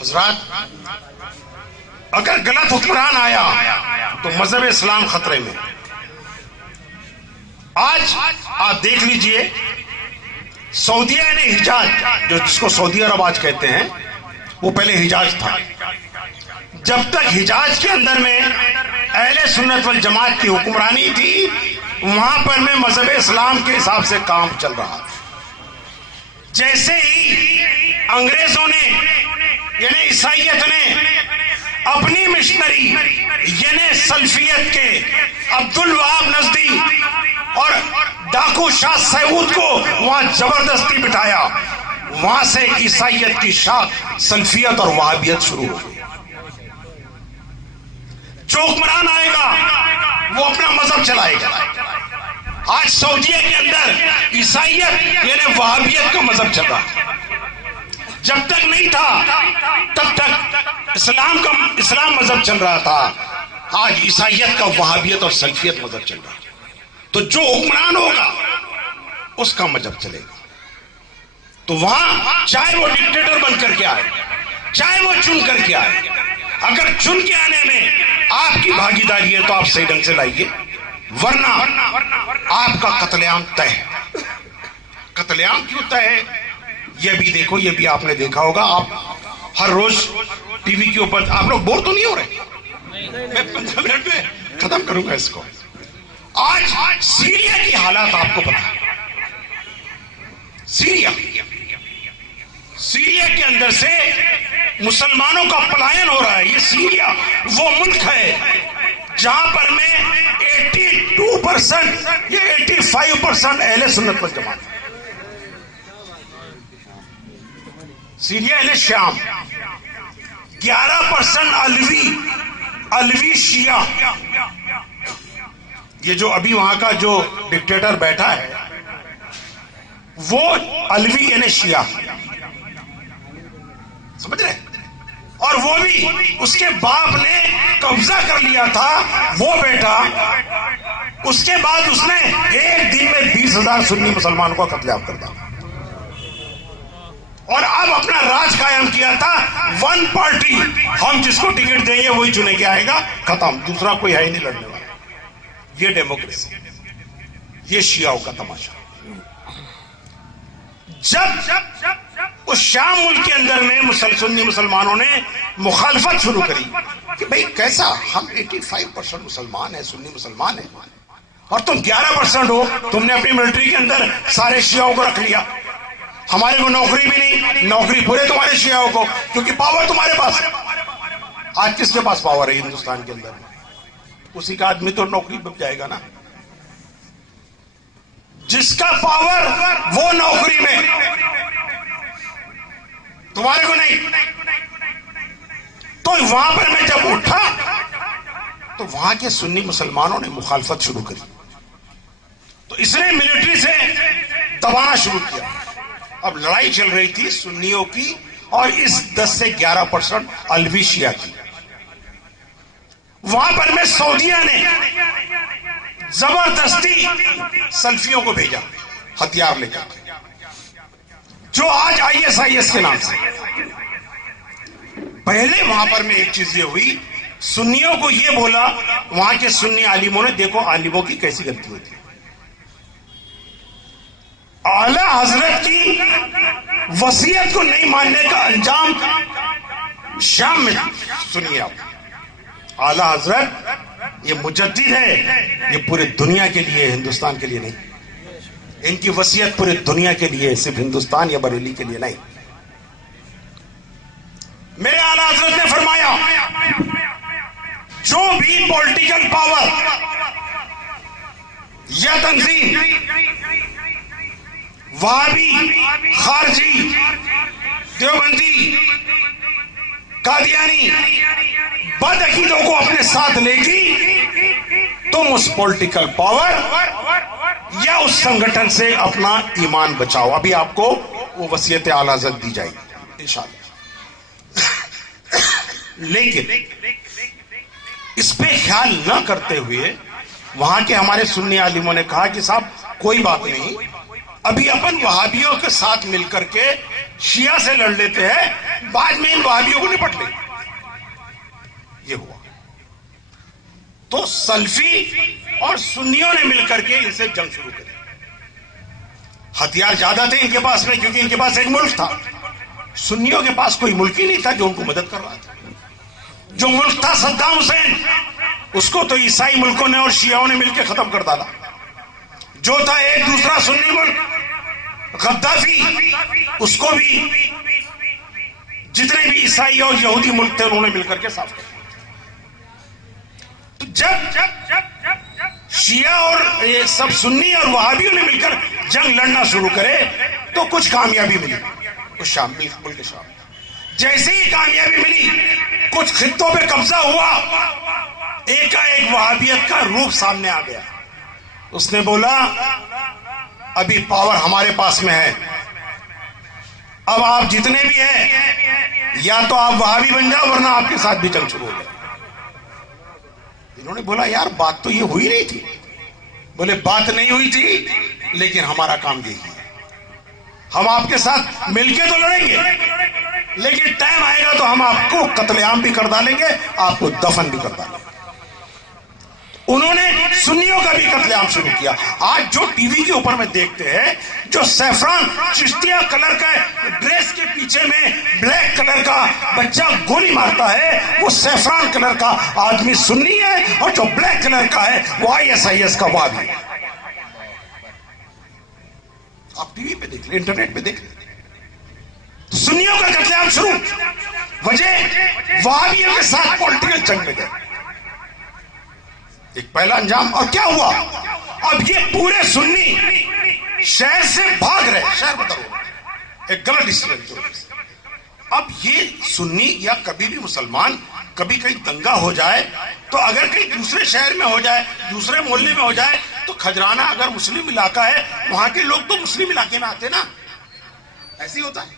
حضرات اگر غلط حکمران آیا تو مذہب اسلام خطرے میں. آج آپ دیکھ لیجئے سعودیہ نے حجاز، جس کو سعودی عرب آج کہتے ہیں، وہ پہلے حجاز تھا. جب تک حجاز کے اندر میں اہل سنت والجماعت کی حکمرانی تھی، وہاں پر میں مذہب اسلام کے حساب سے کام چل رہا. جیسے ہی انگریزوں نے یعنی عیسائیت نے اپنی مشنری یعنی سلفیت کے عبدالوہاب نجدی اور ڈاکو شاہ سعود کو وہاں زبردستی بٹھایا، وہاں سے عیسائیت کی شاخ سلفیت اور وہابیت شروع ہو گئی. جو حکمران آئے گا وہ اپنا مذہب چلائے گا. آج سعودیہ کے اندر عیسائیت یعنی وہابیت کا مذہب چل رہا ہے. جب تک نہیں تھا تب تک اسلام مذہب چل رہا تھا. آج عیسائیت کا وہابیت اور سلفیت مذہب چل رہا ہے. تو جو حکمران ہوگا اس کا مذہب چلے گا. تو وہاں چاہے وہ ڈکٹیٹر بن کر کے آئے، چاہے وہ چن کر کے آئے، اگر چن کے آنے میں آپ کی بھاگیداری ہے تو آپ صحیح ڈھنگ سے لائیے، ورنہ آپ کا قتل عام طے ہے. قتل عام کیوں طے ہے یہ بھی دیکھو، یہ بھی آپ نے دیکھا ہوگا. آپ ہر روز ٹی وی کے اوپر آپ لوگ بور تو نہیں ہو رہے؟ میں 15 منٹ میں ختم کروں گا اس کو. آج سیریا کی حالات آپ کو پتا ہے. سیریا کے اندر سے مسلمانوں کا پلائن ہو رہا ہے. یہ سیریا وہ ملک ہے جہاں پر میں 82% یا 85% اہل سنت والجماعت. سیریا یعنی شام. 11% علوی شیعہ. یہ جو ابھی وہاں کا جو ڈکٹیٹر بیٹھا ہے وہ علوی یعنی شیعہ، سمجھ رہے؟ اور وہ بھی اس کے باپ نے قبضہ کر لیا تھا وہ بیٹا. اس کے بعد اس نے ایک دن میں 20,000 سنی مسلمانوں کا قتل عام کر دیا اور اب اپنا راج قائم کیا تھا. ون پارٹی، ہم جس کو ٹکٹ دیں گے وہی چنے کے آئے گا، ختم، دوسرا کوئی ہے ہی نہیں لڑنے والا. یہ ڈیموکریسی، یہ شیعوں کا تماشا. جب اس شام ملک کے اندر میں سنی مسلمانوں نے مخالفت شروع کری کہ بھئی کیسا، ہم 85% مسلمان ہیں، سنی مسلمان ہیں، اور تم 11% ہو، تم نے اپنی ملٹری کے اندر سارے شیعوں کو رکھ لیا. ہمارے کو نوکری بھی نہیں، نوکری پورے تمہارے شیعوں کو، کیونکہ پاور تمہارے پاس ہے. آج کس کے پاس پاور ہے ہندوستان کے اندر؟ اسی کا آدمی تو نوکری پہ جائے گا نا. جس کا پاور وہ نوکری میں، تمہارے کو نہیں. تو وہاں پر میں جب اٹھا تو وہاں کے سنی مسلمانوں نے مخالفت شروع کری. تو اس نے ملٹری سے دبانا شروع کیا. اب لڑائی چل رہی تھی سنیوں کی اور اس 10 سے 11% علوی شیعہ کی. وہاں پر میں سعودیہ نے زبردستی سلفیوں کو بھیجا ہتھیار لے کر، جو آج ISIS کے نام سے. پہلے وہاں پر میں ایک چیز یہ ہوئی، سنیوں کو یہ بولا وہاں کے سنی عالموں نے، دیکھو عالموں کی کیسی غلطی ہوتی ہے. اعلی حضرت کی وصیت کو نہیں ماننے کا انجام شام میں سنیے آپ. اعلی حضرت یہ مجدد ہے، یہ پورے دنیا کے لیے، ہندوستان کے لیے نہیں. ان کی وصیت پورے دنیا کے لیے، صرف ہندوستان یا بریلی کے لیے نہیں. میرے اعلی حضرت نے فرمایا جو بھی پولیٹیکل پاور یا تنظیم وہابی، خارجی، دیوبندی، قادیانی، بد عقیدوں کو اپنے ساتھ لے گی، تم اس پولیٹیکل پاور یا اس سنگٹھن سے اپنا ایمان بچاؤ. ابھی آپ کو وہ وصیت اعلی حضرت دی جائے گی انشاءاللہ. لیکن اس پہ خیال نہ کرتے ہوئے وہاں کے ہمارے سنی عالموں نے کہا کہ صاحب کوئی بات نہیں، ابھی اپن وہابیوں کے ساتھ مل کر کے شیعہ سے لڑ لیتے ہیں, بعد میں ان وہابیوں کو نپٹ لیں. یہ ہوا. تو سلفی اور سنیوں نے مل کر کے ان سے جنگ شروع کری. ہتھیار زیادہ تھے ان کے پاس میں, کیونکہ ان کے پاس ایک ملک تھا. سنیوں کے پاس کوئی ملک ہی نہیں تھا جو ان کو مدد کر رہا تھا. جو ملک تھا صدام حسین, اس کو تو عیسائی ملکوں نے اور شیعوں نے مل کے ختم کر ڈالا. جو تھا ایک دوسرا سنی ملک غدافی, اس کو بھی جتنے بھی عیسائی اور یہودی ملک تھے انہوں نے مل کر کے صاف کر. تو جب شیعہ اور یہ سب سنی اور وہابیوں نے مل کر جنگ لڑنا شروع کرے تو کچھ کامیابی ملی اس شام ملک شام. جیسے ہی کامیابی ملی, کچھ خطوں پہ قبضہ ہوا, ایک وہابیت کا روپ سامنے آ گیا. اس نے بولا ابھی پاور ہمارے پاس میں ہے, اب آپ جتنے بھی ہیں یا تو آپ وہابی بن جاؤ ورنہ آپ کے ساتھ بھی جنگ شروع ہو جائے. انہوں نے بولا یار بات تو یہ ہوئی نہیں تھی. بولے بات نہیں ہوئی تھی, لیکن ہمارا کام یہی ہے, ہم آپ کے ساتھ مل کے تو لڑیں گے, لیکن ٹائم آئے گا تو ہم آپ کو قتل عام بھی کر ڈالیں گے, آپ کو دفن بھی کر ڈالیں گے. انہوں نے سنیوں کا بھی قتل عام شروع کیا. آج جو ٹی وی کے اوپر میں دیکھتے ہیں, جو سیفران چشتیہ کلر کا ڈریس کے پیچھے میں بلیک کلر کا بچہ گولی مارتا ہے, وہ سیفران کلر کا آدمی سنی ہے, اور جو بلیک کلر کا ہے وہ ISIS کا وہابی ہے. آپ ٹی وی پہ دیکھ لیں, انٹرنیٹ پہ دیکھ لیں. سنیوں کا قتل عام شروع, وجہ وہابیوں کے ساتھ پولیٹیکل جنگ میں گئے. ایک پہلا انجام. اور کیا ہوا, اب یہ پورے سنی شہر سے بھاگ رہے, شہر بدر ہو, ایک غلط ڈیسیژن. اب یہ سنی یا کبھی بھی مسلمان کبھی کہیں دنگا ہو جائے تو اگر کہیں دوسرے شہر میں ہو جائے, دوسرے محلے میں ہو جائے, تو کھجرانہ اگر مسلم علاقہ ہے وہاں کے لوگ تو مسلم علاقے میں آتے نا, ایسے ہی ہوتا ہے,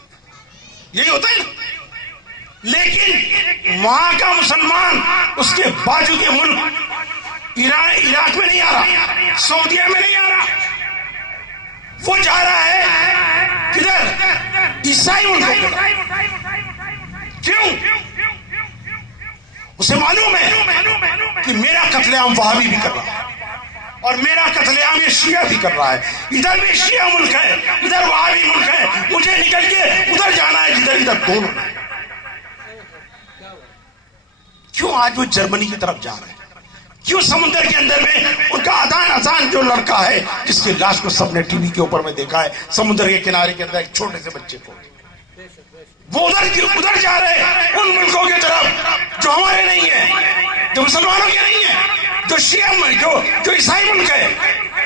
یہی ہوتا ہے نا. لیکن وہاں کا مسلمان اس کے باجو کے ملک عراق میں نہیں آ رہا, سعودیہ میں نہیں آ رہا, وہ جا رہا ہے کدھر, عیسائی ملکوں میں. کیوں؟ اسے معلوم ہے کہ میرا قتل عام وہابی بھی کر رہا ہے اور میرا قتل عام یہ شیعہ بھی کر رہا ہے. ادھر بھی شیعہ ملک ہے, ادھر وہابی ملک ہے, مجھے نکل کے ادھر جانا ہے جدھر ادھر دونوں. کیوں آج وہ جرمنی کی طرف جا رہے ہیں؟ کیوں سمندر کے اندر میں ان کا اذان جو لڑکا ہے جس کی لاش کو سب نے ٹی وی کے اوپر میں دیکھا ہے, سمندر کے کنارے کے اندر ایک چھوٹے سے بچے کو, وہ ادھر جا رہے ہیں ان ملکوں کی طرف جو ہمارے نہیں ہیں, جو مسلمانوں کے نہیں ہیں, جو شیعہ جو عیسائی ملک ہے,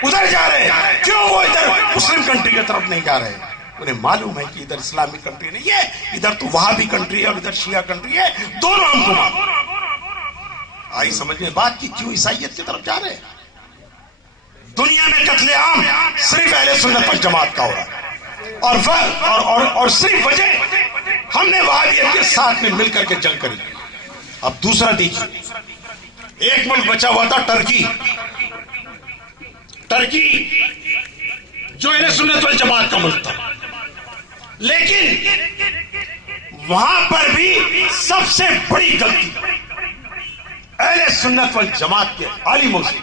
ادھر جا رہے ہیں. کیوں وہ ادھر مسلم کنٹری کی طرف نہیں جا رہے؟ انہیں معلوم ہے کہ ادھر اسلامی کنٹری نہیں ہے, ادھر تو وہابی کنٹری ہے اور ادھر شیعہ کنٹری ہے, دونوں ہم کو معلوم. آئی سمجھ میں بات کی کیوں عیسائیت کی طرف جا رہے ہیں. دنیا میں قتل عام صرف اہل سنت والجماعت کا ہو رہا ہے, اور صرف وجہ ہم نے وہابیت کے ساتھ میں مل کر کے جنگ کری. اب دوسرا دیکھیے, ایک ملک بچا ہوا تھا ٹرکی جو اہل سنت والجماعت کا ملک تھا, لیکن وہاں پر بھی سب سے بڑی غلطی اہل سنت والجماعت کے عالموں سے.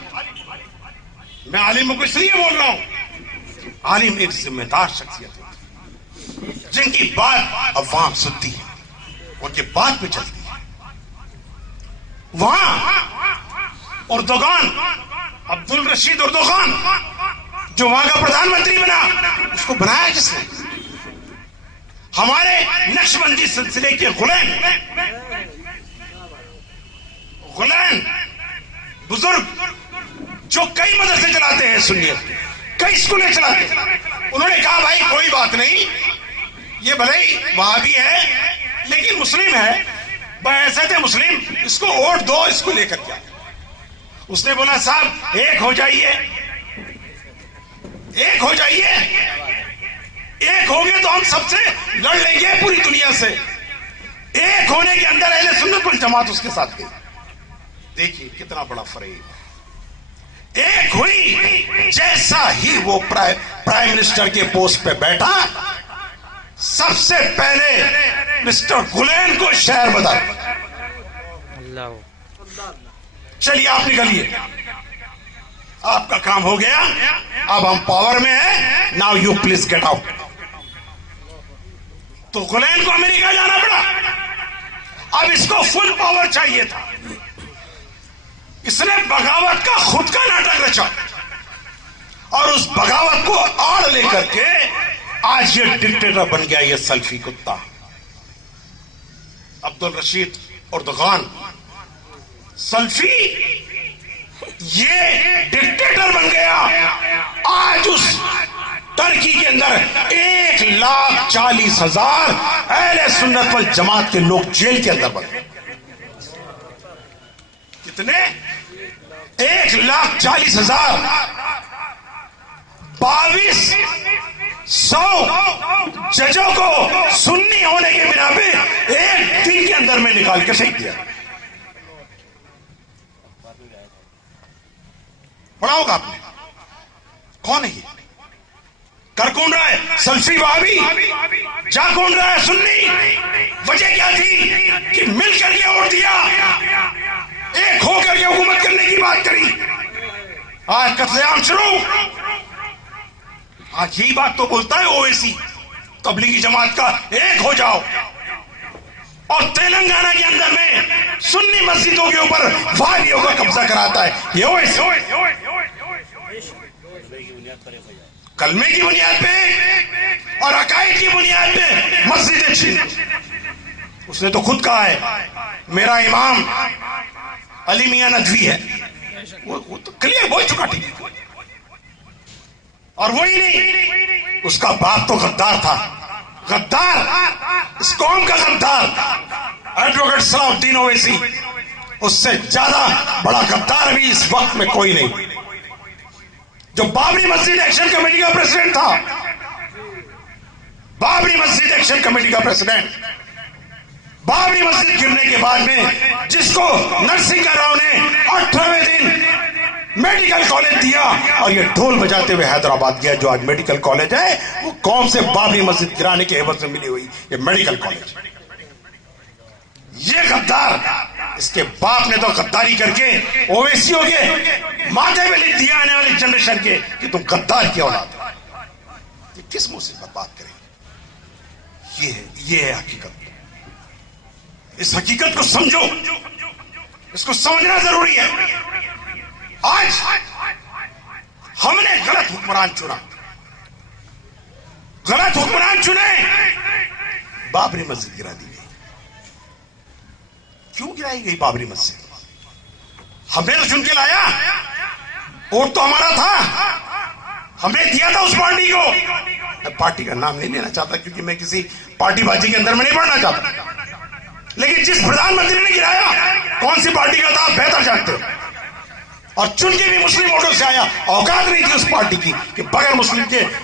میں عالموں کو اس لیے بول رہا ہوں, عالم ایک ذمہ دار شخصیت ہوتی ہے جن کی بات عوام سنتی ہے, ان کی بات پہ چلتی ہے. وہاں اردوغان, عبد الرشید اردوغان جو وہاں کا پردھان منتری بنا, اس کو بنایا جس نے ہمارے نقش بندی سلسلے کے غلام بزرگ جو کئی مدرسے چلاتے ہیں سنیت, کئی اسکولیں چلاتے ہیں, انہوں نے کہا بھائی کوئی بات نہیں, یہ بھلے ہی وہابی ہے لیکن مسلم ہے, بحیثیت مسلم اس کو ووٹ دو, اس کو لے کر کے. اس نے بولا صاحب ایک ہو جائیے, ایک ہو گے تو ہم سب سے لڑ لیں گے پوری دنیا سے. ایک ہونے کے اندر اہل سنت والجماعت اس کے ساتھ گئی. دیکھیے کتنا بڑا فریب. ایک ہوئی, جیسا ہی وہ پرائم منسٹر کے پوسٹ پہ بیٹھا, سب سے پہلے مسٹر گلین کو شہر بدل. چلیے آپ نکلیے, آپ کا کام ہو گیا, اب ہم پاور میں ہیں, now you please get out. تو گلین کو امریکہ جانا پڑا. اب اس کو فل پاور چاہیے تھا. اس نے بغاوت کا خود کا ناٹک رچا اور اس بغاوت کو آڑ لے کر کے آج یہ ڈکٹیٹر بن گیا, یہ سلفی کتا عبد الرشید اردغان. سلفی یہ ڈکٹیٹر بن گیا. آج اس ترکی کے اندر 1,40,000 اہل سنت والجماعت کے لوگ جیل کے اندر بند. کتنے؟ 1,40,000. 2,200 ججوں کو سنی ہونے کے بنا پہ ایک دن کے اندر میں نکال کے شہید دیا. پڑھا ہوگا آپ نے. کون ہے یہ؟ کر کون رہا ہے؟ سلفی وہابی. جا کون رہا ہے؟ سنی. وجہ کیا تھی کہ مل کر کے ووٹ دیا, ایک ہو کر کے حکومت کرنے کی بات کری. آج قتل عام شروع. آج یہی بات تو بولتا ہے اویسی تبلیغی جماعت کا, ایک ہو جاؤ. اور تلنگانہ کے اندر میں سنی مسجدوں کے اوپر وہابیوں کا قبضہ کراتا ہے یہ اویسی. کلمے کی بنیاد پہ اور عقائد کی بنیاد پہ مسجدیں چھین. اس نے تو خود کہا ہے میرا امام علی میاں ندوی ہے. وہ تو کلیئر بول چکا. ٹھیک. اور وہی نہیں, اس کا باپ تو غدار تھا. غدار, اس قوم کا غدار ایڈوکیٹ صلاح الدین اویسی. اس سے زیادہ بڑا غدار ابھی اس وقت میں کوئی نہیں. جو بابری مسجد ایکشن کمیٹی کا پریزیڈنٹ تھا, بابری مسجد ایکشن کمیٹی کا پریزیڈنٹ, بابری مسجد گرنے کے بعد میں جس کو نرسنگا راؤ نے 18ویں دن میڈیکل کالج دیا اور یہ ڈھول بجاتے ہوئے حیدرآباد گیا, جو آج میڈیکل کالج ہے وہ قوم سے بابری مسجد گرانے کے عوض میں ملی ہوئی یہ میڈیکل کالج. یہ غدار, اس کے باپ نے تو غداری کر کے اویسیوں کے ماتھے میں لکھ دیا آنے والی جنریشن کے کہ تم غدار کی اولاد ہو. یہ کس منہ سے بات کریں گے؟ یہ ہے حقیقت. اس حقیقت کو سمجھو, اس کو سمجھنا ضروری ہے. آج ہم نے غلط حکمران چنا, غلط حکمران چنے, بابری مسجد گرا دی گئی. کیوں گرائی گئی بابری مسجد؟ ہم نے تو چن کے لایا, ووٹ تو ہمارا تھا, ہم نے دیا تھا اس پارٹی کو. میں پارٹی کا نام نہیں لینا چاہتا کیونکہ میں کسی پارٹی بازی کے اندر میں نہیں پڑھنا چاہتا, لیکن جس پردھان منتری نے گرایا کون سی پارٹی کا تھا آپ بہتر جانتے ہو. اور چن کے بھی مسلم ووٹوں سے آیا. اوقات نہیں تھی اس پارٹی کی کہ بغیر مسلم کے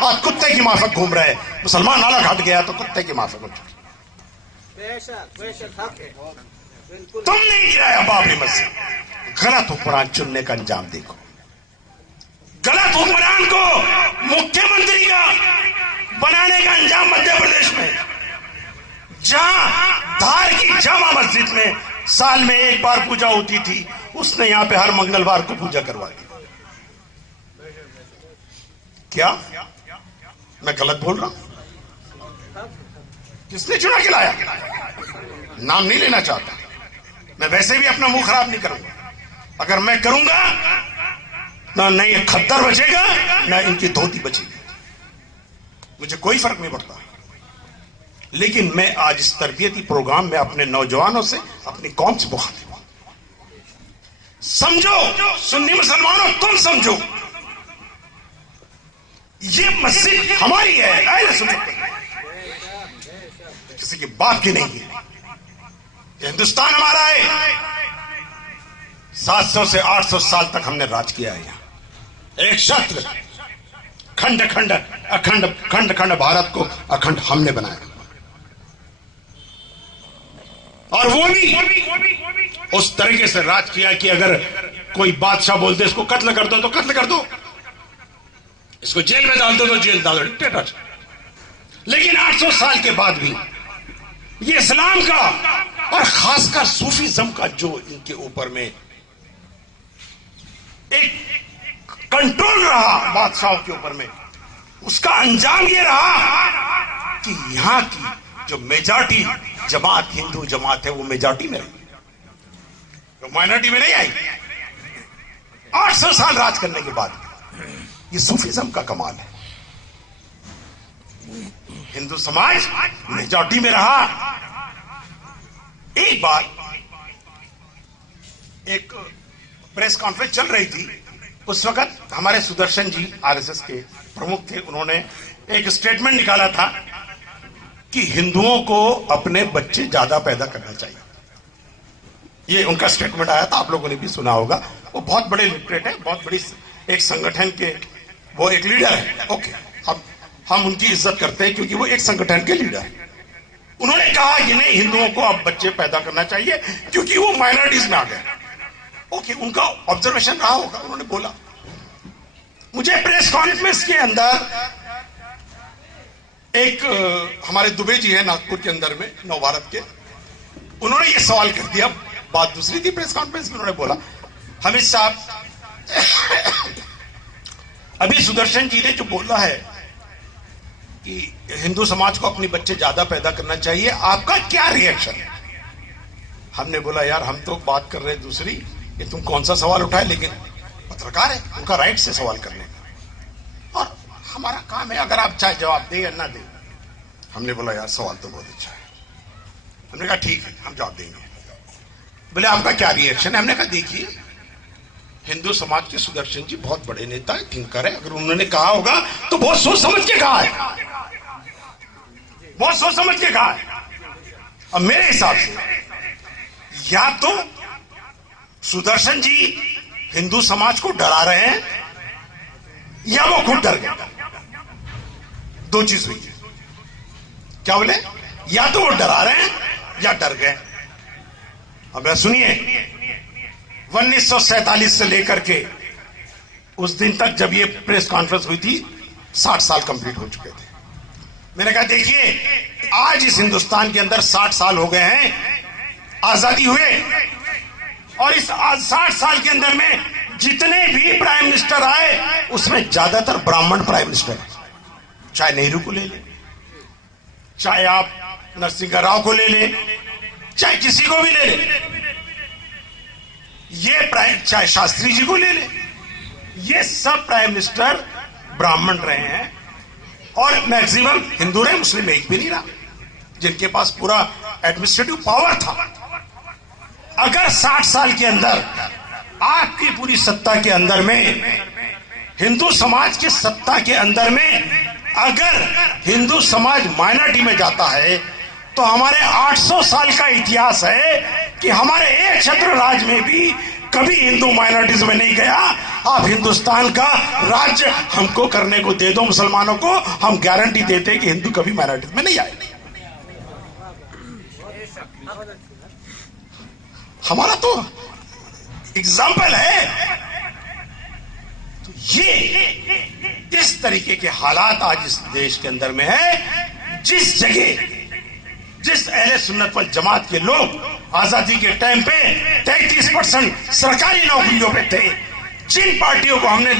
آج کتے کی مافک گھوم رہے, مسلمان نالا گھٹ گیا تو کتے کی مافک ہو چکی. تم نہیں گرایا بابری مسجد. غلط حکمران چننے کا انجام دیکھو. غلط حکمران کو مکھیہ منتری کا بنانے کا انجام مدھیہ پردیش میں, جہاں دھار کی جامع مسجد میں سال میں ایک بار پوجا ہوتی تھی, اس نے یہاں پہ ہر منگلوار کو پوجا کروا دی. کیا میں غلط بول رہا ہوں؟ کس نے چنا کے لایا؟ نام نہیں لینا چاہتا, میں ویسے بھی اپنا منہ خراب نہیں کروں گا. اگر میں کروں گا نہ یہ کھدر بچے گا نہ ان کی دھوتی بچے گی, مجھے کوئی فرق نہیں پڑتا. لیکن میں آج اس تربیتی پروگرام میں اپنے نوجوانوں سے, اپنی قوم سے مخاطب ہوں. سمجھو سنی مسلمانوں, تم سمجھو یہ مسجد ہماری ہے, اہل سنت, کسی کی باپ کی نہیں ہے. یہ ہندوستان ہمارا ہے. 700 سے 800 سال تک ہم نے راج کیا ہے. یہاں ایک شطر کھنڈ کھنڈ اکھنڈ کھنڈ کھنڈ بھارت کو اکھنڈ ہم نے بنایا. اور وہ بھی اس طریقے سے راج کیا کہ اگر کوئی بادشاہ بولتے اس کو قتل کر دو تو قتل کر دو, اس کو جیل میں ڈال دو تو جیل ڈالو. ڈکٹیٹر لیکن 800 سال کے بعد بھی یہ اسلام کا اور خاص کر صوفیزم کا جو ان کے اوپر میں ایک کنٹرول رہا بادشاہوں کے اوپر میں، اس کا انجام یہ رہا کہ یہاں کی جو میجارٹی جماعت ہندو جماعت ہے وہ میجارٹی میں رہی، وہ مائنورٹی میں نہیں آئی۔ 800 سال راج کرنے کے بعد یہ صوفیزم کا کمال ہے، ہندو سماج میجارٹی میں رہا۔ ایک بار ایک پریس کانفرنس چل رہی تھی، اس وقت ہمارے سدرشن جی RSS کے پرمکھ تھے، انہوں نے ایک اسٹیٹمنٹ نکالا تھا کہ ہندوؤں کو اپنے بچے زیادہ پیدا کرنا چاہیے۔ یہ ان کا اسٹیٹمنٹ آیا تھا، آپ لوگوں نے بھی سنا ہوگا۔ وہ بہت بڑے لٹریٹ ہیں، بہت بڑی ایک سنگٹھن کے وہ ایک لیڈر ہے۔ اوکے، ہم ان کی عزت کرتے ہیں کیونکہ وہ ایک سنگٹھن کے لیڈر ہیں۔ انہوں نے کہا کہ نہیں، ہندوؤں کو اب بچے پیدا کرنا چاہیے کیونکہ وہ مائنورٹیز میں آ گئے۔ اوکے، ان کا آبزرویشن رہا ہوگا، انہوں نے بولا۔ مجھے پریس کانفرنس کے اندر ایک ہمارے دبے جی ہیں ناگپور کے اندر میں، نو بھارت کے، انہوں نے یہ سوال کر دیا۔ بات دوسری تھی پریس کانفرنس میں، انہوں نے بولا حمید صاحب ابھی سدرشن جی نے جو بولا ہے کہ ہندو سماج کو اپنے بچے زیادہ پیدا کرنا چاہیے، آپ کا کیا ریئیکشن ہے؟ ہم نے بولا یار ہم تو بات کر رہے دوسری، یہ تم کون سا سوال اٹھائے، لیکن پترکار ہے، ان کا رائٹ سے سوال کرنے کا، اور ہمارا کام ہے اگر آپ چاہے جواب دیں یا نہ دیں۔ ہم نے بولا یار سوال تو بہت اچھا ہے، ہم نے کہا ٹھیک ہے ہم جواب دیں گے۔ بولے آپ کا کیا ریئیکشن ہے؟ ہم نے کہا دیکھیے ہندو سماج کے سدرشن جی بہت بڑے نیتا ہے، تھنکر ہے، اگر انہوں نے کہا ہوگا تو بہت سوچ سمجھ کے کہا ہے، بہت سوچ سمجھ کے کہا ہے۔ اب میرے حساب سے یا تو سدرشن جی ہندو سماج کو ڈرا رہے ہیں یا وہ خود ڈر گئے، دو چیز ہوئی ہے۔ کیا بولے؟ یا تو وہ ڈرا رہے ہیں یا ڈر گئے۔ اب سنیے، 1947 سے لے کر کے اس دن تک جب یہ پریس کانفرنس ہوئی تھی 60 سال کمپلیٹ ہو چکے تھے۔ میں نے کہا دیکھیے آج اس ہندوستان کے اندر 60 سال ہو گئے ہیں آزادی ہوئے، اور اس 60 سال کے اندر میں جتنے بھی پرائم منسٹر آئے اس میں زیادہ تر براہمن پرائم منسٹر ہیں، چاہے نہرو کو لے لیں، چاہے آپ نرسنگھ راؤ کو لے لیں، چاہے کسی کو بھی لے لیں، یہ چاہے شاستری جی کو لے لیں، یہ سب پرائم منسٹر براہمن رہے ہیں، اور میکسیمم ہندو رہے، مسلم ایک بھی نہیں رہا جن کے پاس پورا ایڈمنسٹریٹو پاور تھا۔ اگر 60 سال کے اندر آپ کی پوری ستا کے اندر میں، ہندو سماج کی ستا کے اندر میں اگر ہندو سماج مائنورٹی میں جاتا ہے تو ہمارے 800 سال کا اتہاس ہے کہ ہمارے ایک چھتر راج میں بھی کبھی ہندو مائنورٹیز میں نہیں گیا۔ آپ ہندوستان کا راج ہم کو کرنے کو دے دو مسلمانوں کو، ہم گارنٹی دیتے کہ ہندو کبھی مائنورٹیز میں نہیں آئے۔ ہمارا تو اگزامپل ہے۔ تو یہ اس طریقے کے حالات آج اس دیش کے اندر میں ہے، جس جگہ جس اہل سنت والجماعت کے لوگ آزادی کے ٹائم پہ 33% سرکاری نوکریوں پہ تھے، جن پارٹیوں کو ہم نے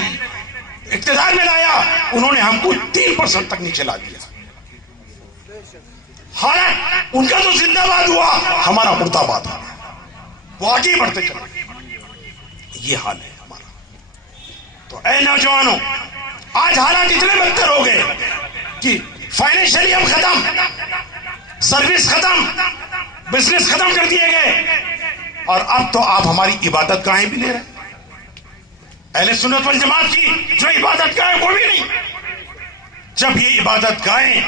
اقتدار میں لایا انہوں نے ہم کو 3% تک نیچے لا دیا۔ حالانکہ ان کا تو زندہ باد ہوا، ہمارا مردہ باد ہوا، وہ آگے بڑھتے چلے۔ یہ حال ہے ہمارا۔ تو اے نوجوانوں، آج حالات اتنے بدتر ہو گئے کہ فائنینشلی ہم ختم، سروس ختم، بزنس ختم کر دیے گئے، اور اب تو آپ ہماری عبادت گاہیں بھی لے رہے ہیں۔ اہل سنت والجماعت کی جو عبادت گاہیں وہ بھی نہیں۔ جب یہ عبادت گاہیں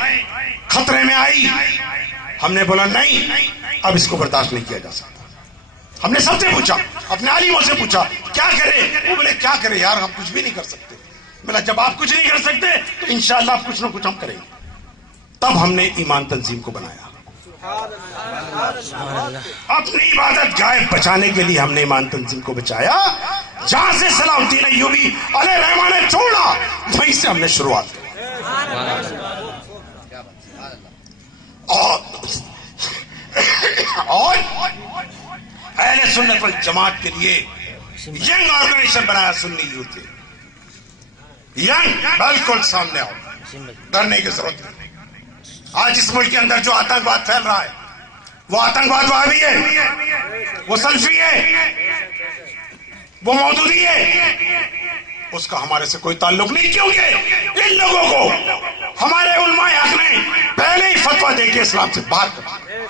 خطرے میں آئی ہم نے بولا نہیں، اب اس کو برداشت نہیں کیا جا سکتا۔ ہم نے سب سے پوچھا، اپنے عالموں سے پوچھا کیا کرے؟ وہ بولے کیا کرے یار، ہم کچھ بھی نہیں کر سکتے۔ بولا جب آپ کچھ نہیں کر سکتے تو انشاءاللہ کچھ نہ کچھ ہم کریں گے۔ تب ہم نے ایمان تنظیم کو بنایا، اپنی عبادت گاہ بچانے کے لیے ہم نے ایمان تنظیم کو بچایا۔ جہاں سے صلاح الدین ایوبی علیہ الرحمہ نے چھوڑا وہیں سے ہم نے شروعات کی۔ سنت والجماعت کے لیے ینگ آرگنائزیشن بنایا سنی یوتھ ینگ بالکل سامنے آؤ ڈرنے کی ضرورت نہیں. آج اس ملک کے اندر جو آتنکواد پھیل رہا ہے وہ آتنکواد وہابی ہے, وہ سلفی ہے, وہ مودودی ہے, اس کا ہمارے سے کوئی تعلق نہیں, کیونکہ ان لوگوں کو ہمارے علماء حق نے پہلے ہی فتویٰ دے کے اسلام سے باہر کر دیا.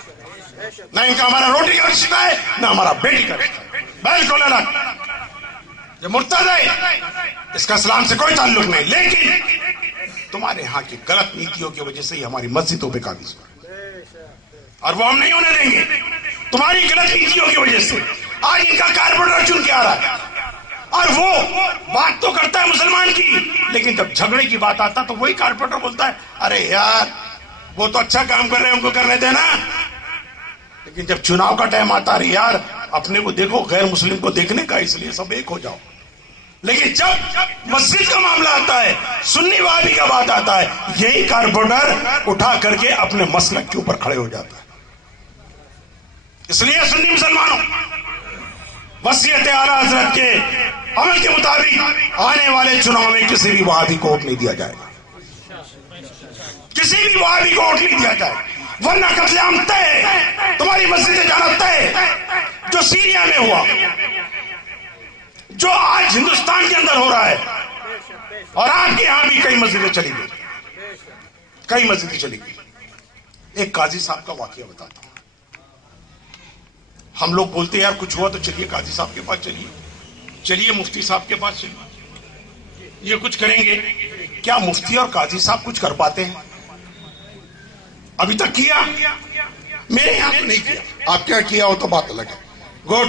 نہ ان کا ہمارا روٹی کا رشتہ ہے نہ ہمارا بیٹی کا رشتہ ہے, بالکل الگ. یہ مرتد ہے, اس کا اسلام سے کوئی تعلق نہیں, لیکن تمہارے ہاں کی غلط نیتیوں کی وجہ سے ہی ہماری مسجدوں پہ قابض ہو اور وہ ہم نہیں ہونے دیں گے. تمہاری غلط نیتیوں کی وجہ سے آج ان کا کارپوریٹر چن کے آ رہا ہے اور وہ بات تو کرتا ہے مسلمان کی, لیکن جب جھگڑے کی بات آتا تو وہی کارپوریٹر بولتا ہے ارے یار وہ تو اچھا کام کر رہے ہیں ان کو کرنے دینا. لیکن جب چناؤ کا ٹائم آتا ہے یار اپنے کو دیکھو, غیر مسلم کو دیکھنے کا, اس لیے سب ایک ہو جاؤ. لیکن جب مسجد کا معاملہ آتا ہے, سنی وہابی کا بات آتا ہے, یہی کارپوریٹر اٹھا کر کے اپنے مسلک کے اوپر کھڑے ہو جاتا ہے. اس لیے سنی مسلمانوں وصیت اعلیٰ حضرت کے عمل کے مطابق آنے والے چناؤ میں کسی بھی وہابی کو ووٹ نہیں دیا جائے گا, کسی بھی وہابی کو ووٹ نہیں دیا جائے گا, ورنہ قتل عام طے ہے. تمہاری مسجدیں جانا طے ہے, جو سیریا میں ہوا, جو آج ہندوستان کے اندر ہو رہا ہے, اور آپ کے یہاں بھی کئی مسجدیں چلی گئی, کئی مسجدیں چلی گئی. ایک قاضی صاحب کا واقعہ بتاتا ہوں. ہم لوگ بولتے ہیں یار کچھ ہوا تو چلیے قاضی صاحب کے پاس چلیے, چلیے مفتی صاحب کے پاس چلیے, یہ کچھ کریں گے. کیا مفتی اور قاضی صاحب کچھ کر پاتے ہیں؟ ابھی تک کیا؟ میرے یہاں تو نہیں کیا. آپ کیا کیا ہو تو بات الگ ہے. گڈ,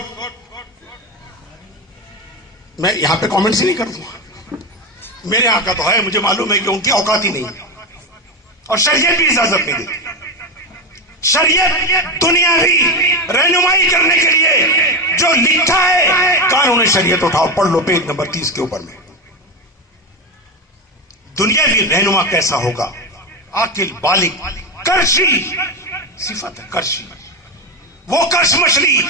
میں یہاں پہ کامنٹس ہی نہیں کروں. میرے یہاں کا تو ہے, مجھے معلوم ہے کہ ان کی اوقات ہی نہیں ہے اور شریعت بھی اجازت نہیں دیتی. شریعت دنیاوی رہنمائی کرنے کے لیے جو لکھا ہے, قانون شریعت اٹھاؤ پڑھ لو پیج نمبر 30 کے اوپر میں. دنیاوی رہنما کیسا ہوگا؟ عاقل بالغ کرشی صفت ہے, کرشی, وہ کرش مچھلی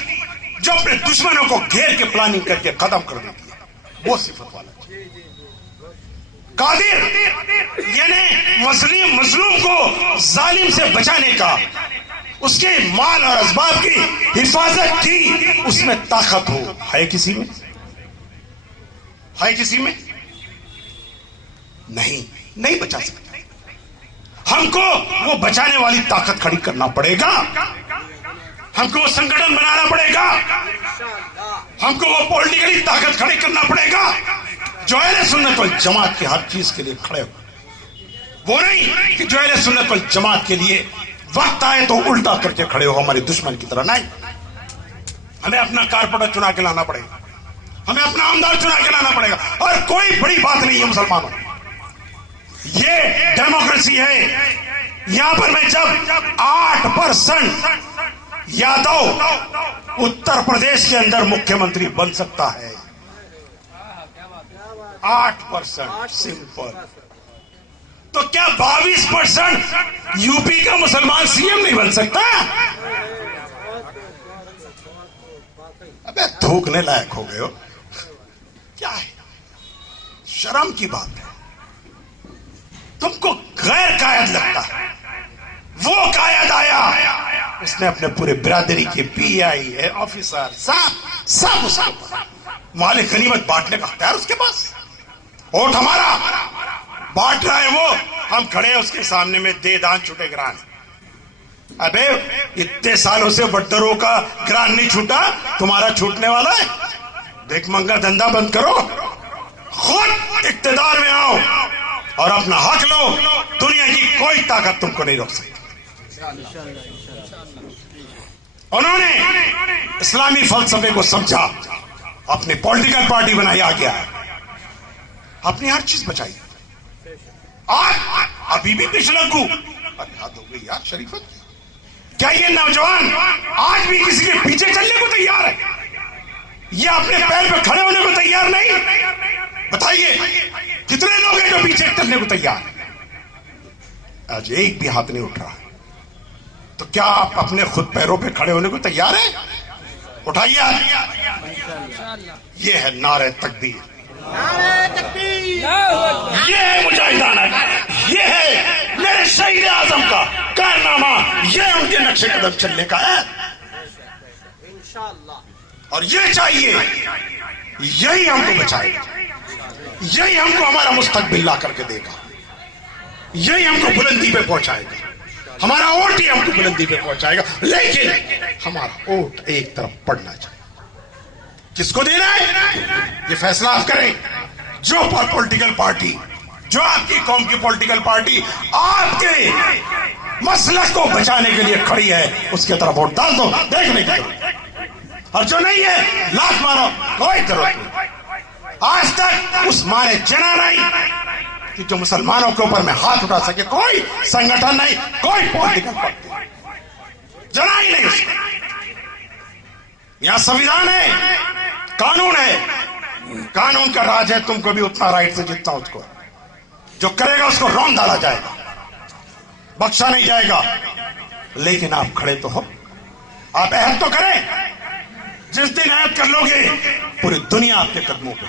جو اپنے دشمنوں کو گھیر کے پلاننگ کر کے ختم کر دیتی ہے, وہ صفت والا. قادر یعنی مظلوم کو ظالم سے بچانے کا, اس کے مال اور اسباب کی حفاظت کی اس میں طاقت ہو. ہے کسی میں؟ ہے کسی میں؟ نہیں بچا سکتا. ہم کو وہ بچانے والی طاقت کھڑی کرنا پڑے گا, ہم کو وہ سنگھن بنانا پڑے گا, ہم کو وہ پولیٹیکلی طاقت کھڑی کرنا پڑے گا جو اہل سنت والجماعت کی ہر چیز کے لیے کھڑے ہو. وہ نہیں کہ جو اہل سنت والجماعت کے لیے وقت آئے تو الٹا کر کے کھڑے ہو ہمارے دشمن کی طرح. نہیں, ہمیں اپنا کارپوریٹر چنا کے لانا پڑے گا, ہمیں اپنا آمدار چنا کے لانا پڑے گا. اور کوئی بڑی بات نہیں ہے مسلمانوں, یہ ڈیموکریسی ہے. یہاں پر میں جب 8% یادو اتر پردیش کے اندر مکھیہ منتری بن سکتا ہے, 8% سمپل, تو کیا 22% یو پی کا مسلمان سی ایم نہیں بن سکتا؟ ابے تھوکنے لائق ہو گئے ہو. کیا ہے, شرم کی بات ہے. تم کو غیر قائد لگتا ہے. وہ قائد آیا, اس نے اپنے پورے برادری کے پی آئی ہے آفیسر سب اس کو مال غنیمت بانٹنے کا اختیار اس کے پاس. ووٹ ہمارا, بانٹ رہا ہے وہ, ہم کھڑے ہیں اس کے سامنے میں دے دان چھوٹے گران. ابے اتنے سالوں سے وڈروں کا گران نہیں چھوٹا, تمہارا چھوٹنے والا ہے. بھیک منگا دھندا بند کرو, خود اقتدار میں آؤ اور اپنا حق لو. دنیا کی کوئی طاقت تم کو نہیں روک سکتی. انہوں نے اسلامی فلسفے کو سمجھا, اپنی پولیٹیکل پارٹی بنائی, آ گیا, اپنی ہر چیز بچائی. آج ابھی بھی پیچھے لگو, حد ہو گئی یار شریفت. کیا یہ نوجوان آج بھی کسی کے پیچھے چلنے کو تیار ہے؟ یہ اپنے پیر پہ کھڑے ہونے کو تیار نہیں؟ بتائیے کتنے لوگ ہیں جو پیچھے چلنے کو تیار ہیں؟ آج ایک بھی ہاتھ نہیں اٹھ رہا. تو کیا آپ اپنے خود پیروں پہ کھڑے ہونے کو تیار ہیں؟ اٹھائیے یہ ہے نعرہ تکبیر، یہ ہے مجاہدانہ، یہ ہے میرے شہید اعظم کا کارنامہ، یہ ان کے نقش قدم چلنے کا ہے. اور یہ چاہیے، یہی ہم کو بچائے گا، یہی ہم کو ہمارا مستقبل لا کر کے دے گا، یہی ہم کو بلندی پہ پہنچائے گا. ہمارا ووٹ ہی ہم کو بلندی پہ پہنچائے گا، لیکن ہمارا ووٹ ایک طرف پڑنا چاہیے. کس کو دینا ہے یہ فیصلہ آپ کریں. جو پولیٹیکل پارٹی، جو آپ کی قوم کی پولیٹیکل پارٹی آپ کے مسلک کو بچانے کے لیے کھڑی ہے، اس کی طرف ووٹ ڈال دو، دیکھنے کے لیے. اور جو نہیں ہے لات مارو، کوئی ضرورت نہیں. آج تک اس مارے جنا نہیں کہ جو مسلمانوں کے اوپر میں ہاتھ اٹھا سکے، کوئی سنگٹھن نہیں، کوئی پولیٹیکل پارٹی جنا ہی نہیں. اس کو یہاں سنویدھان ہے، قانون ہے، قانون کا راج ہے. تم کو بھی اتنا رائٹ سے جتنا اس کو. جو کرے گا اس کو رون ڈالا جائے گا، بخشا نہیں جائے گا. لیکن آپ کھڑے تو ہو، آپ عہد تو کریں. جس دن عہد کر لو گے پوری دنیا آپ کے قدموں پہ.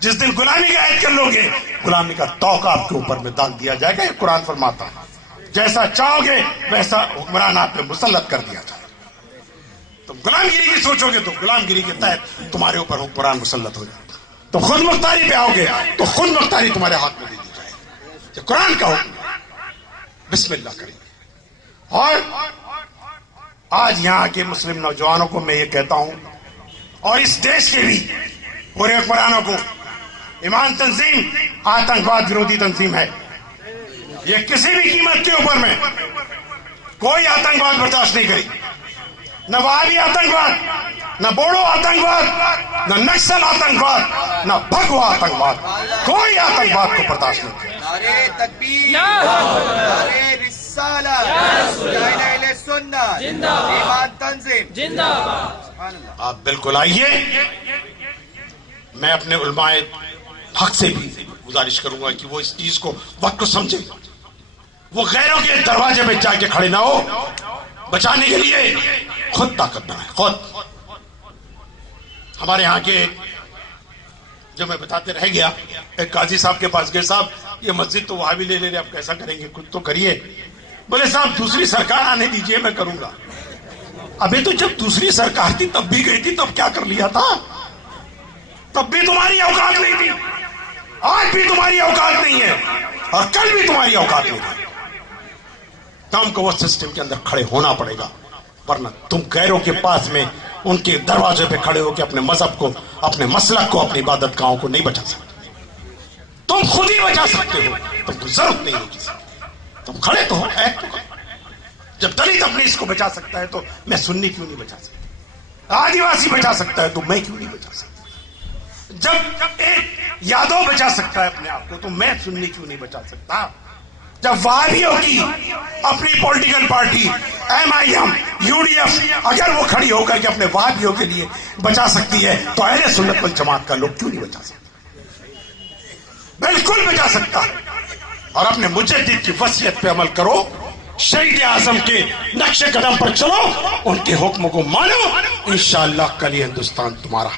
جس دن غلامی کا عہد کر لو گے، غلامی کا توقع آپ کے اوپر میں ڈال دیا جائے گا. یہ قرآن فرماتا ہے جیسا چاہو گے ویسا حکمران آپ پہ مسلط کر دیا جائے. تم غلام گیری کی سوچو گے تو غلام گیری کے تحت تمہارے اوپر حکمران مسلط ہو جائے. تو خود مختاری پہ آؤ گے تو خود مختاری تمہارے ہاتھ میں دے دی جائے گی. یہ قرآن کا حکم. بسم اللہ کریں. اور آج یہاں کے مسلم نوجوانوں کو میں یہ کہتا ہوں، اور اس دیش کے بھی پورے حکمرانوں کو، ایمان تنظیم آتنکواد ورودھی تنظیم ہے. یہ کسی بھی قیمت کے اوپر میں کوئی آتنکواد برداشت نہیں کرے. نہ وہابی آتنکواد، نہ بوڑو آتنکواد، نہ نکسل آتنکواد، نہ بھگوا آتنکواد. کوئی آتنکواد کو برداشت نہیں کرے. نعرے تکبیر، نعرے رسالت، مجاہدین اہل سنت، ایمان تنظیم. آپ بالکل آئیے. میں اپنے علماء حق سے بھی گزارش کروں گا کہ وہ اس چیز کو وقت کو سمجھے. وہ غیروں کے دروازے پہ جا کے کھڑے نہ ہو. بچانے کے لیے خود طاقت بنائے. خود ہمارے ہاں کے جو میں بتاتے رہ گیا، ایک قاضی صاحب کے پاس گئے، صاحب یہ مسجد تو وہاں بھی لے لے، اب کیسا کریں گے، کچھ تو کریے. بولے صاحب دوسری سرکار آنے دیجئے، میں کروں گا. ابھی تو جب دوسری سرکار تھی تب بھی گئی تھی، تب کیا کر لیا تھا؟ تب بھی تمہاری اوقات نہیں تھی، آج بھی تمہاری اوقات نہیں ہے، اور کل بھی تمہاری اوقات نہیں ہے. تم کو وہ سسٹم کے اندر کھڑے ہونا پڑے گا، ورنہ تم غیروں کے پاس میں ان کے دروازے پہ کھڑے ہو کے اپنے مذہب کو، اپنے مسلک کو، اپنی عبادت گاہوں کو نہیں بچا سکتے. تم خود ہی بچا سکتے ہو، تم کو ضرورت نہیں ہے کسی. تم کھڑے تو ہو. جب دلت اپنے اس کو بچا سکتا ہے تو میں سنی کیوں نہیں بچا سکتا؟ آدیواسی بچا سکتا ہے تو میں کیوں نہیں بچا سکتا؟ جب ایک یادو بچا سکتا ہے اپنے آپ کو تو میں سنی کیوں نہیں بچا سکتا؟ جب وہابیوں کی اپنی پولیٹیکل پارٹی MIM UDF اگر وہ کھڑی ہو کر کے اپنے وہابیوں کے لیے بچا سکتی ہے تو اہل سنت والجماعت کا لوگ کیوں نہیں بچا سکتے؟ بالکل بچا سکتا. اور اپنے مجدد کی وصیت پہ عمل کرو، شہید اعظم کے نقش قدم پر چلو، ان کے حکم کو مانو. انشاءاللہ کل یہ ہندوستان تمہارا.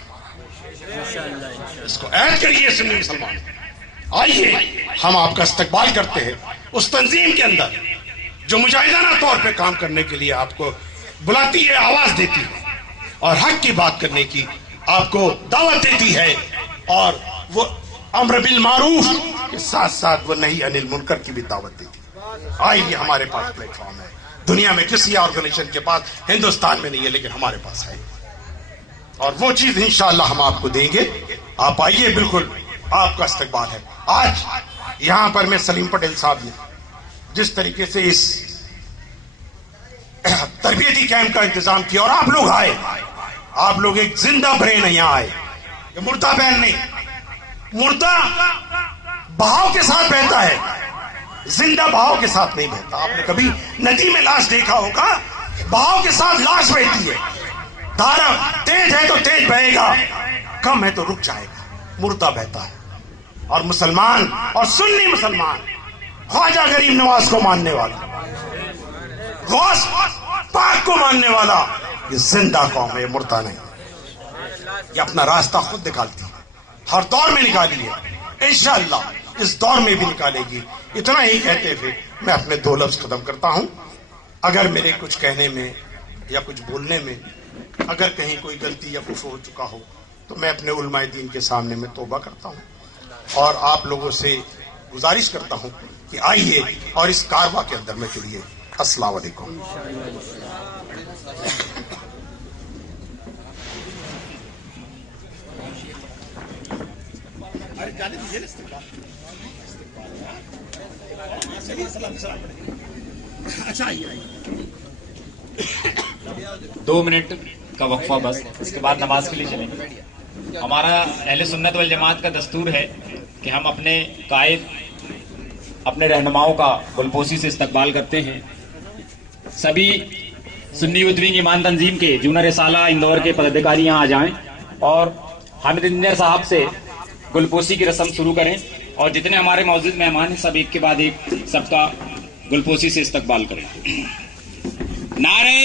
اس کو عہد کریے سنی مسلمان. آئیے ہم آپ کا استقبال کرتے ہیں اس تنظیم کے اندر جو مجاہدانہ طور پہ کام کرنے کے لیے آپ کو بلاتی ہے، آواز دیتی ہے، اور حق کی بات کرنے کی آپ کو دعوت دیتی ہے، اور وہ امر بالمعروف کے ساتھ ساتھ وہ نہی عن المنکر کی بھی دعوت دیتی ہے. آئیے ہمارے پاس پلیٹ فارم ہے. دنیا میں کسی آرگنائزیشن کے پاس، ہندوستان میں نہیں ہے لیکن ہمارے پاس ہے، اور وہ چیز انشاءاللہ ہم آپ کو دیں گے. آپ آئیے، بالکل آپ کا استقبال ہے. آج یہاں پر میں سلیم پٹیل صاحب نے جس طریقے سے اس تربیتی کیمپ کا انتظام کیا، اور آپ لوگ آئے، آپ لوگ ایک زندہ برین یہاں آئے. یہ مردہ بین نہیں، مردہ بہاؤ کے ساتھ بہتا ہے، زندہ بہاؤ کے ساتھ نہیں بہتا. آپ نے کبھی ندی میں لاش دیکھا ہوگا، بہاؤ کے ساتھ لاش بہتی ہے. دھارا تیز ہے تو تیز بہے گا، کم ہے تو رک جائے گا. مردہ بہتا ہے. اور مسلمان اور سنی مسلمان خواجہ غریب نواز کو ماننے والا، غوث پاک کو ماننے والا، یہ زندہ قوم ہے، یہ مردہ نہیں. یہ اپنا راستہ خود نکالتی ہے، ہر دور میں نکالی ہے، انشاءاللہ اس دور میں بھی نکالے گی. اتنا ہی کہتے ہوئے میں اپنے 2 لفظ ختم کرتا ہوں. اگر میرے کچھ کہنے میں یا کچھ بولنے میں اگر کہیں کوئی غلطی یا کچھ ہو چکا ہو تو میں اپنے علماء دین کے سامنے میں توبہ کرتا ہوں، اور آپ لوگوں سے گزارش کرتا ہوں کہ آئیے اور اس کارواں کے اندر میں جڑیے. السلام علیکم. اچھا 2 منٹ کا وقفہ بس، اس کے بعد نماز کے لیے چلیں گے. ہمارا اہل سنت والجماعت کا دستور ہے کہ ہم اپنے قائد، اپنے رہنماؤں کا گلپوسی سے استقبال کرتے ہیں. سبھی سنی یوتھ ونگ ایمان تنظیم کے جونر سالہ اندور کے پدادھیکاری یہاں آ جائیں اور حامد انجینئر صاحب سے گلپوسی کی رسم شروع کریں، اور جتنے ہمارے موجود مہمان ہیں سب ایک کے بعد ایک سب کا گلپوسی سے استقبال کریں. نعرہ